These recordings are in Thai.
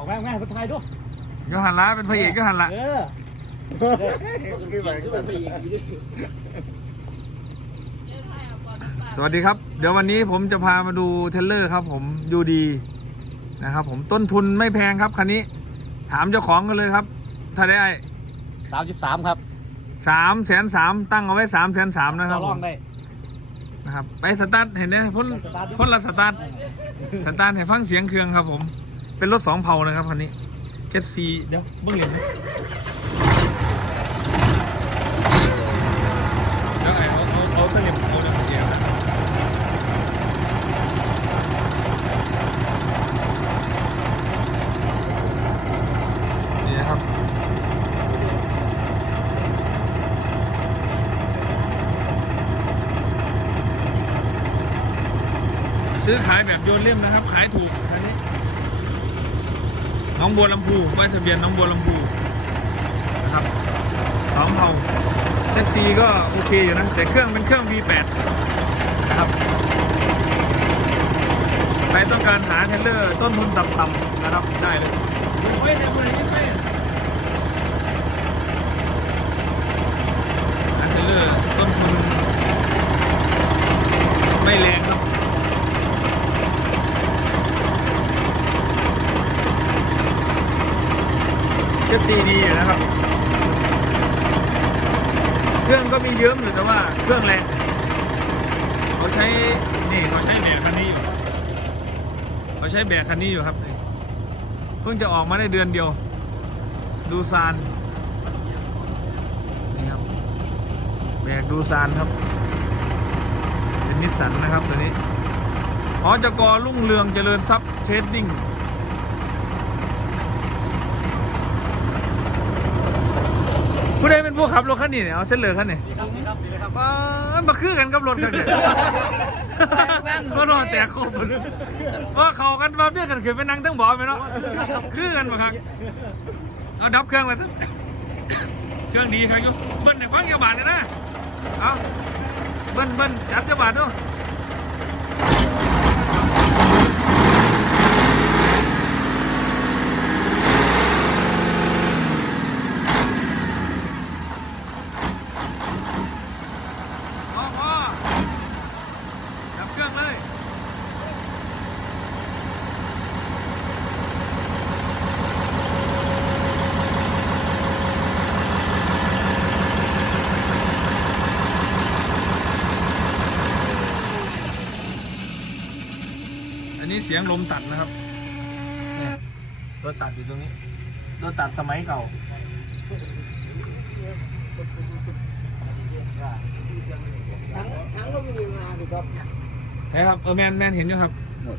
อกแม่แม่ไปถ่ายดูยหันละเป็นพระเอกยหันละเออสวัสดีครับ เดี๋ยววันนี้ผมจะพามาดูเทรลเลอร์ครับ ผมยูดีนะครับ ผมต้นทุนไม่แพงครับคันนี้ ถามเจ้าของกันเลยครับ ถ้าได้สามสิบสามครับสามแสนสามตั้งเอาไว้สามแสนสามนะคต่รัอบรผองมได้นะครับ ไปสตาร์ทเห็นไหมพ่นพ่นละสตาร์ทสตาร์ทให้ฟังเสียงเครื่องครับผม เป็นรถสองเผานะครับคันนี้เจ็ดซีเดี๋ยวเบื้องเหรียญนะเดี๋ยวไอ้เอาเอาเอาตะเหลี่ยมเอาเนี่ยเดียวนะนี่นะครับซื้อขายแบบโยนเล่มนะครับ ขายถูก น้องบัวลำพูป้ายทะเบียนน้องบัวลำพูนะครับสองเผาแท็กซี่ก็โอเคอยู่นะ แต่เครื่องเป็นเครื่อง V8 นะครับใครต้องการหาเทรลเลอร์ต้นทุนต่ำๆนะครับได้เลยโอ้ยแต่คนไหนยิ่งไม่หาเทรลเลอร์ต้นทุน ไม่แรงครับเอฟซีดีอยู่นะครับ เครื่องก็มีเยิ้มอยู่แต่ว่าเครื่องแรงเขาใช้ นี่เขาใช้แบกคันนี้อยู่ เขาใช้แบกคันนี้อยู่ครับ เพิ่งจะออกมาได้เดือนเดียว ดูซานนี่ครับแบกดูซานครับ เป็นนิสสันนะครับตัวนี้อ๋อจกอรุ่งเรืองเจริญทรัพย์เชดดิ้ง ผู้ใดเป็นผู้ขับรถคันนี้เนี่ยเอาเส้นเหลืองคันนี้ป้ามาคือกันกับรถกันเนี่ยก็รอนแตกโคบเลยว่าเขากันมาเพื่อกันคือไปนั่งตั้งบ่อไปเนาะคือกันมาครับเอาดับเครื่องมาซะเครื่องดีครับยุเบิ้ลเนี่ยฟังยาบาดเลยนะเอาเบิ้ลเบิ้ลจัดยาบาดด้วย พอพอดับเครื่องเลย อั นนี้เสียงลมตัดนะครับเนี่ยรถตัดอยู่ตรงนี้รถตัดสมัยเก่านะครับเออแมนแมนเห็นอยู่ครับ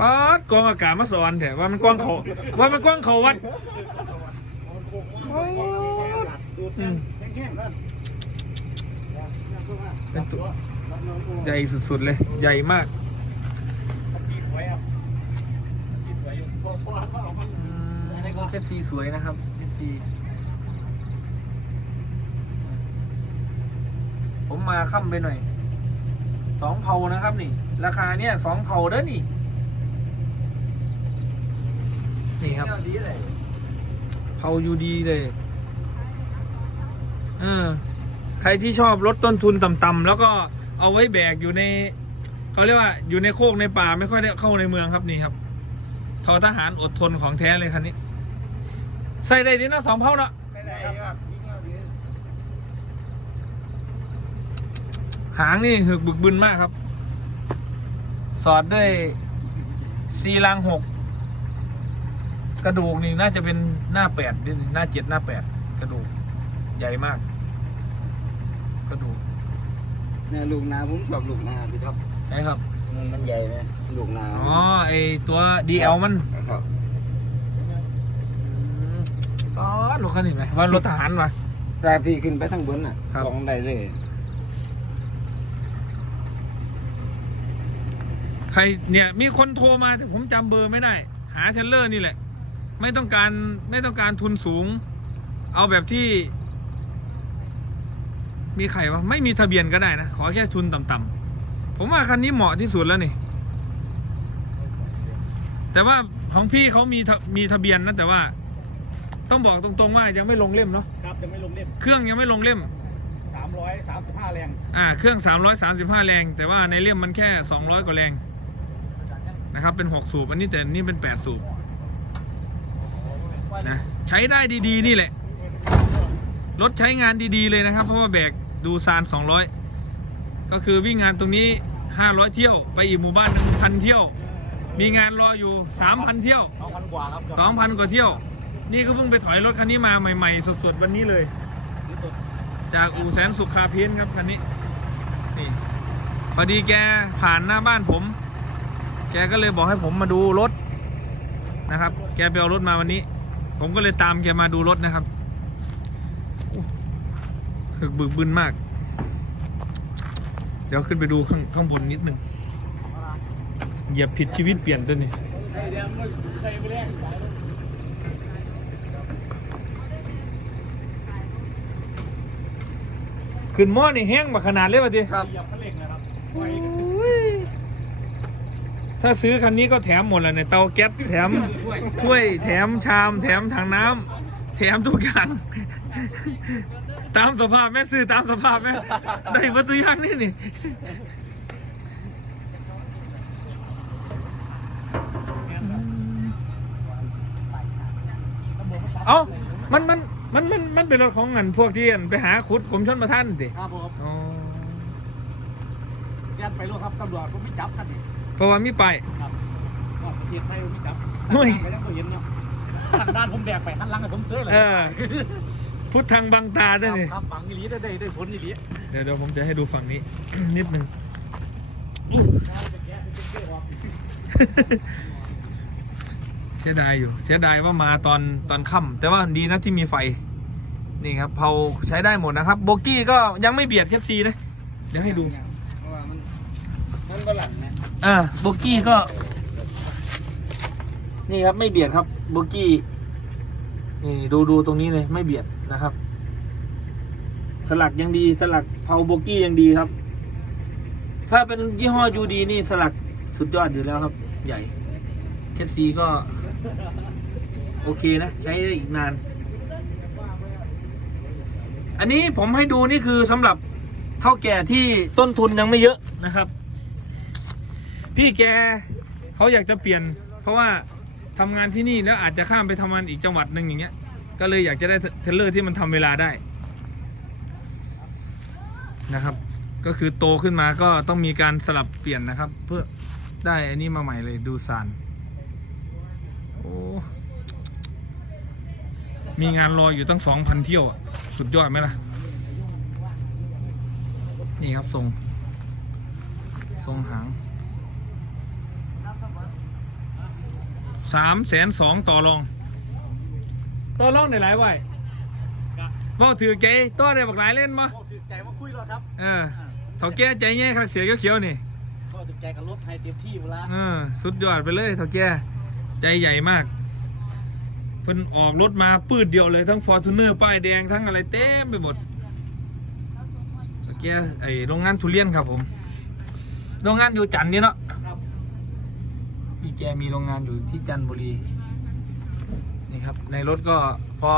ป๊าดกองอากาศมาสอนแต่ว่ามันกว้างเขาว่ามันกว้างเขาวัดป๊าดอืมเป็นตัวใหญ่สุดๆเลย ใหญ่มาก แค่ซีสวยนะครับแค่ซีผมมาค่ำไปหน่อย สองเผานะครับนี่ ราคาเนี่ยสองเผาเด้อนี่ นี่ครับเผาอยู่ดีเลย เออ ใครที่ชอบลดต้นทุนต่ำๆแล้วก็เอาไว้แบกอยู่ใน เขาเรียกว่าอยู่ในโคกในป่าไม่ค่อยได้เข้าในเมืองครับนี่ครับ ทอทหารอดทนของแท้เลยคันนี้ ใส่ได้ดีนะสองเผาเนาะหางนี่หึกบึกบึนมากครับ สอดด้วยซีรางหกกระดูกนี่น่าจะเป็นหน้าแปดดิหน้าเจ็ดหน้าแปดกระดูก ใหญ่มาก กระดูกเนี่ยลูกนาผมชอบลูกนาพี่ครับนะครับ มันมันใหญ่ไหมลูกนาอ๋อไอตัวดีเอลมันครับอ๋อรถคันนี้ไหมว่ารถทหารวะแต่พี่ขึ้นไปทั้งบนน่ะครับสองได้เลย ใครเนี่ยมีคนโทรมาแต่ผมจำเบอร์ไม่ได้ หาเทรลเลอร์นี่แหละ ไม่ต้องการไม่ต้องการทุนสูง เอาแบบที่ มีใครวะไม่มีทะเบียนก็ได้นะ ขอแค่ทุนต่ำๆ ผมว่าคันนี้เหมาะที่สุดแล้วนี่ แต่ว่าของพี่เขามีทะมีทะเบียนนะแต่ว่า ต้องบอกตรงๆว่ายังไม่ลงเล่มเนาะครับยังไม่ลงเล่มเครื่องยังไม่ลงเล่ม 335 แรง อ่า เครื่อง 335 แรง แต่ว่าในเล่มมันแค่ 200 กว่าแรงนะครับ เป็น 6 สูบ อันนี้แต่นี่เป็น 8 สูบนะใช้ได้ดีๆ นี่แหละ รถใช้งานดีๆเลยนะครับ เพราะว่าแบกดูซาน 200 ก็คือวิ่งงานตรงนี้ 500 เที่ยว ไปอีกหมู่บ้านหนึ่งพันเที่ยว มีงานรออยู่ 3,000 เที่ยว2,000กว่าครับ2,000 กว่าเที่ยว นี่ก็เพิ่งไปถอยรถคันนี้มาใหม่ๆ สดๆ วันนี้เลย ที่สุดจากอู่แสนสุขคาเพียนครับคันนี้นี่พอดีแกผ่านหน้าบ้านผม แกก็เลยบอกให้ผมมาดูรถนะครับ แกไปเอารถมาวันนี้ ผมก็เลยตามแกมาดูรถนะครับโอ้หึกบึกบึนมาก เดี๋ยวขึ้นไปดูข้างข้างบนนิดหนึ่งเหยียบผิดชีวิตเปลี่ยนตัวนี้ขึ้นหม้อนี่แห้งมาขนาดเลยวะทีครับเหยียบคันเร่งนะครับถ้าซื้อคันนี้ก็แถมหมดเลยในเตาแก๊สแถมถ้วยแถมชาม แถมถังน้ำแถมทุกอย่าง ตามสภาพแม่ซื้อตามสภาพแม่ได้วัตถุกอย่างนี่นี่เอ้ามันมันมันมันมันเป็นรถของเงินพวกที่อั่นไปหาขุดผมชนมาท่านดิครับผมอ๋อแยนไปรู้ครับตำรวจผมไม่จับกันนี่เพราะว่ามีไปครับก็เขียนไทยผมไม่จับเฮ้ยไปยังบ่เห็นเนาะทางด้านผมแบกไปหันหลังให้ผมเสื้อเลยเออ พุทธังบังตาคได้รับนี่ครับฝังอีหลีได้ได้ได้ผลอีหลีเดี๋ยวเดี๋ยวผมจะให้ดูฝั่งนี้ นิดนึงเสียดายอยู่ เสียดายว่ามาตอนตอนค่ำแต่ว่าดีนะที่มีไฟ นี่ครับเผาใช้ได้หมดนะครับโบกี้ก็ยังไม่เบียดแคปซีนะเดี๋ยวให้ดูเพราะว่ามันมันก็หลังเนี่ยอ่าโบกี้ก็ นี่ครับไม่เบียดครับโบกี้นี่ดูดูตรงนี้เลยไม่เบียด นะครับ สลักยังดีสลักเผาโบกี้ยังดีครับ ถ้าเป็นยี่ห้อยูดีนี่สลักสุดยอดอยู่แล้วครับ ใหญ่แคสซีก็ โอเคนะ ใช้ได้อีกนาน อันนี้ผมให้ดูนี่คือสำหรับเท่าแก่ที่ต้นทุนยังไม่เยอะนะครับ พี่แกเขาอยากจะเปลี่ยน เพราะว่าทำงานที่นี่แล้วอาจจะข้ามไปทำงานอีกจังหวัดหนึ่งอย่างเงี้ย ก็เลยอยากจะได้เทเลอร์ที่มันทำเวลาได้นะครับ ก็คือโตขึ้นมาก็ต้องมีการสลับเปลี่ยนนะครับ เพื่อได้อันนี้มาใหม่เลยดูซานโอ้มีงานรออยู่ตั้งสองพันเที่ยวอะสุดยอดไหมล่ะ นี่ครับทรงทรงหางสามแสนสองต่อรอง ต่อรองได้หลายไว้ว่าถือเก๋ต่อได้บักหลายเล่นมาก็ถึกใจว่าคุยรถครับเออเถาแก่ใจแง่คักเสียเขียวๆนี่ก็ถึกใจกับรถให้เต็มที่เวลาเออสุดยอดไปเลยเถาแก่ใจใหญ่มากเพิ่นออกรถมาปืดเดียวเลยทั้งฟอร์ทูเนอร์ป้ายแดงทั้งอะไรเต็มไปหมดเถาแก่ไอโรงงานทุเรียนครับผมโรงงานอยู่จันทร์นี่เนาะครับพี่แกมีโรงงานอยู่ที่จันทบุรี นี่ครับ ในรถก็พอ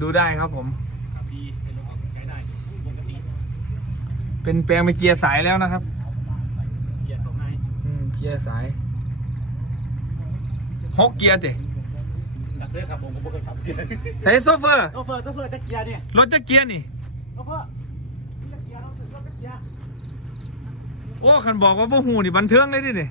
ดูได้ครับผมครับดีเป็นรถออกใจได้ปกติเป็นแปลงเป็นเกียร์สายแล้วนะครับ เกียร์ของไงอืมเกียร์สายหกเกียร์เตะดักเด้อครับผมผมบ่เคยขับใส่โซเฟอร์โซเฟอร์โซเฟอร์จะเกียร์เนี่ยรถจะเกียร์นี่โซเฟอร์จะเกียร์รถรถจะเกียร์โอ้คันบอกว่าบ่หูนี่บันเทิงเลยดิเนี่ย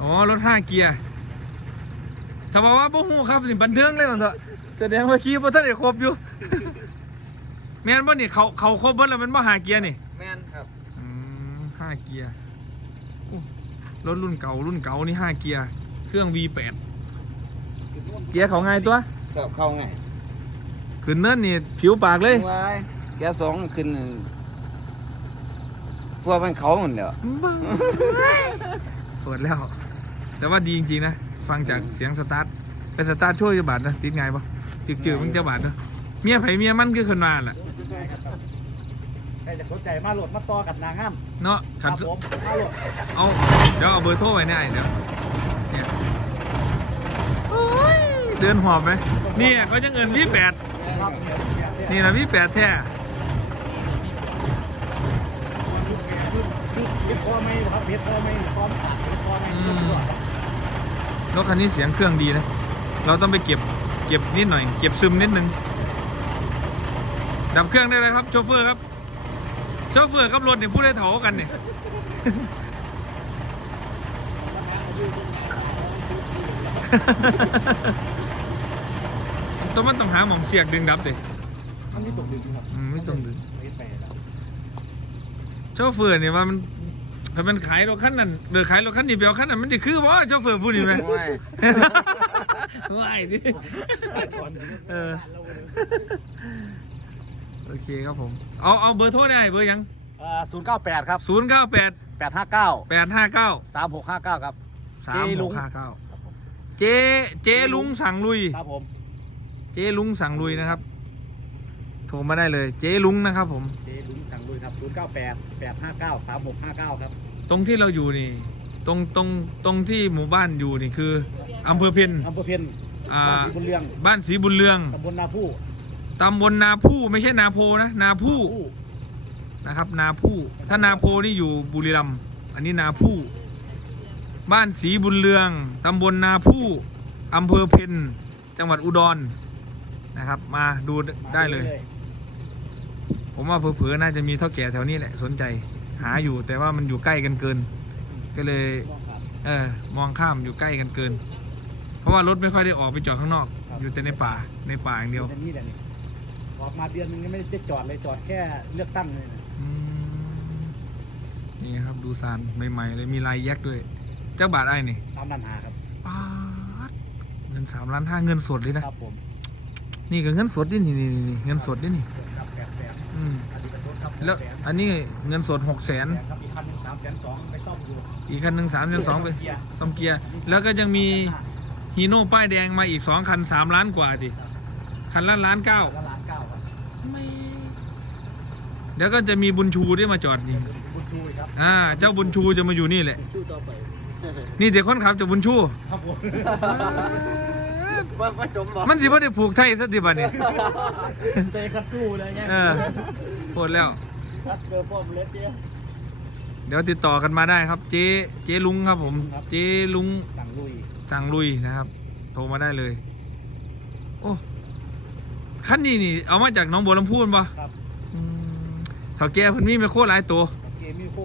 อ๋อรถห้าเกียร์ ถ้าบอกว่าบ่หูครับนี่บันเทิงเลยมันเถอะแสดงว่าขี่บ่ทันได้ครบอยู่ แม่นบ่นี่เขาเขาครบเบิดแล้วมันบ่หาเกียร์นี่แม่นครับอืมห้าเกียร์อู้รถรุ่นเก่ารุ่นเก่านี่ห้าเกียร์เครื่อง V8 เกียร์เขาง่ายตัวก็เข้าไงขึ้นเนินนี่ผิวปากเลยว้ายแกสองขึ้นพวกมันเขาหมดแล้วบ้าเปิดแล้ว แต่ว่าดีจริงๆนะ ฟังจากเสียงสตาร์ทไปสตาร์ทช่วยจะบาดนะติดไงปะจืดจืดมันจะบาดเนอะเมียไผเมียมันคือคนมาแหละใครจะสนใจมาโหลดมาต่อกับนางงามเนาะคขัรันบสุผมมาโหลดเอาเดี๋ยวเอาเบอร์โทรไว้เนี่ยเดี๋ยวเนี่ยโอ้ยเดินหอบไหมนี่เขาจะเงินพี่แปดครับนี่นะพี่แปดแท้เพชรคอไม่ครับเพชรคอไม่คอมขาดเพชรคอไม่ รถคันนี้เสียงเครื่องดีนะ เราต้องไปเก็บเก็บนิดหน่อย เก็บซึมนิดนึง ดับเครื่องได้เลยครับโชเฟอร์ครับโชเฟอร์กับรถเนี่ยพูดได้เถากันเนี่ยต้องมันต้องหาหมองเสียกดึงดับสิมันไม่ตกดึงครับอืมไม่ต้องดึงไม่ไปแล้วโชเฟอร์เนี่ยว่ามัน ถ้ามันขายรถคันนั้นหรือขายรถคันนี้ไปเอาคันนั้นมันจะคือว่าโชเฟอร์พูดนี่ไหมโอ้ยว่ายดิเออโอเคครับผม เอาเอาเบอร์โทรได้เบอร์ยัง ศูนย์เก้าแปดครับศูนย์เก้าแปดแปดห้าเก้าแปดห้าเก้าสามหกห้าเก้าครับสามเจ๊ลุหกงห้าเก้าเจ๊เจ๊ลุงสั่งลุย ครับผมเจ๊ลุงสั่งลุยนะครับ โทรมาได้เลย เจ๊ลุงนะครับผม เจลุงสั่งลุยครับศูนย์เก้าแปดแปดห้าเก้าสามหกห้าเก้าครับ ตรงที่เราอยู่นี่ ตรงตรงตรงที่หมู่บ้านอยู่นี่คืออำเภอเพียนอำเภอเพียนอ่าบ้านศรีบุญเรืองบ้านศรีบุญเรืองตำบลนาผู้ตำบลนาผู้ไม่ใช่นาโพนะนาผู้ผู้นะครับ นาผู้ถ้านาโพนี่อยู่บุรีรัมย์อันนี้นาผู้บ้านศรีบุญเรืองตำบลนาผู้อำเภอเพ็ญจังหวัดอุดรนะครับ มาดูได้เลย ผมว่าเผลอๆน่าจะมีเท่าแก่แถวนี้แหละสนใจ หาอยู่แต่ว่ามันอยู่ใกล้กันเกิน ก็เลยเออมองข้ามอยู่ใกล้กันเกิน เพราะว่ารถไม่ค่อยได้ออกไปจอดข้างนอก อยู่แต่ในป่าในป่าอย่างเดียวแต่นี่แหละนี่ออกมาเดือนนึงยังไม่ได้จอดเลยจอดแค่เลือกตั้งเลยนะอืมนี่ครับดูซานใหม่ๆเลยมีลายแยกด้วย เจ้าบาทไอ้นี่ตามนันหาครับป๊าดเงินสามล้านห้าเงินสดเลยนะครับผมนี่ก็เงินสดดินี่นี่นี่เงินสดดินี่ครับแปดแสนอืม แล้วแสนอันนี้เงินสดหกแสนครับอีกคันหนึ่งสามแสนสองไปซ่อมอยู่อีกคันหนึ่งสามแสนสองไปเกียร์ซ่อมเกียร์แล้วก็ยังมีฮีโน่ป้ายแดงมาอีกสองคันสามล้านกว่าดิคันละล้านเก้าละล้านเก้าครับเดี๋ยวก็จะมีบุญชูที่มาจอดนี่บุญชูอีกครับอ่าเจ้าบุญชูจะมาอยู่นี่แหละ ชูต่อไปนี่เด็กคนขับจะบุญชู ครับผมว่าผสมบอกมันสิบ่ได้ผูกไทยสักทีบัดนี้เตะคัดสู้เลยเนี่ย เออโคตรแล้ว คัดเกอร์พวกเล็ดเนี่ยเดี๋ยวติดต่อกันมาได้ครับ เจ๊เจ๊ลุงครับผม เจ๊ลุงสั่งลุยสั่งลุยนะครับ โทรมาได้เลย โอ้คันนี้นี่ เอามาจากหน้องบัวลำพูนปะครับอืมเถ่าแก่เพิ่นมีไมโครหลายตัว เกมมีโค้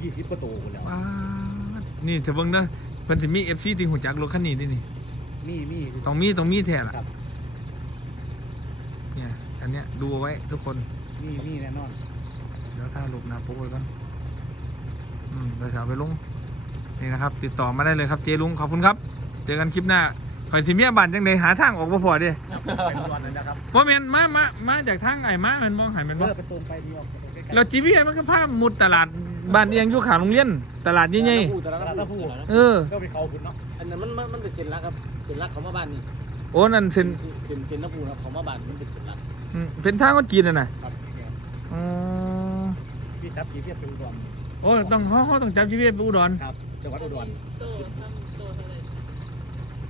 ยี่สิบประตูแล้วว้าดนี่เถอะเบิ่งเด้อเพิ่นสิมี FC ติงหูจักรถคันนี้ดินี่มีมีต้องมีต้องมีแท้ล่ะครับเนี่ยอันเนี้ยดูเอาไว้ทุกคน มีมีแน่นอน เดี๋ยวถ้าหลบหนาปุ๊บไว้ก่อนอืมเดี๋ยวจะเอาไปลงนี่นะครับ ติดต่อมาได้เลยครับเจลุงขอบคุณครับ เจอกันคลิปหน้าคอยสิเมียบันจังไดหาทางออกบ่พอเดิเป็นวันเลยนะครับว่าแม่นมามามาจากทางไอ้มามันมองหายมันเมื่บ่อไปตรงไปเดียวใกล้ๆเราจีพีมันก็พามุดตลาดบ้านเอียงอยู่ข้างโรงเรียนตลาดใหญ่ตลาดตะพูๆเออก็ไปเขาคุณเนาะอันนั้นมันมันมันเป็นเส้นลักครับเส้นลักเขามาบ้านนี่โอ้นั่นเส้นเส้นเส้นน้ำปูครับเขามาบ้านมันเป็นเส้นลักอืมเป็นทางคนจีนน่ะน่ะครับอ๋อ พี่ทับพี่เทียบเป็นอุดรโอ้ต้องเฮาเฮาต้องจับชีวิตไปอุดรครับจังหวัดอุดร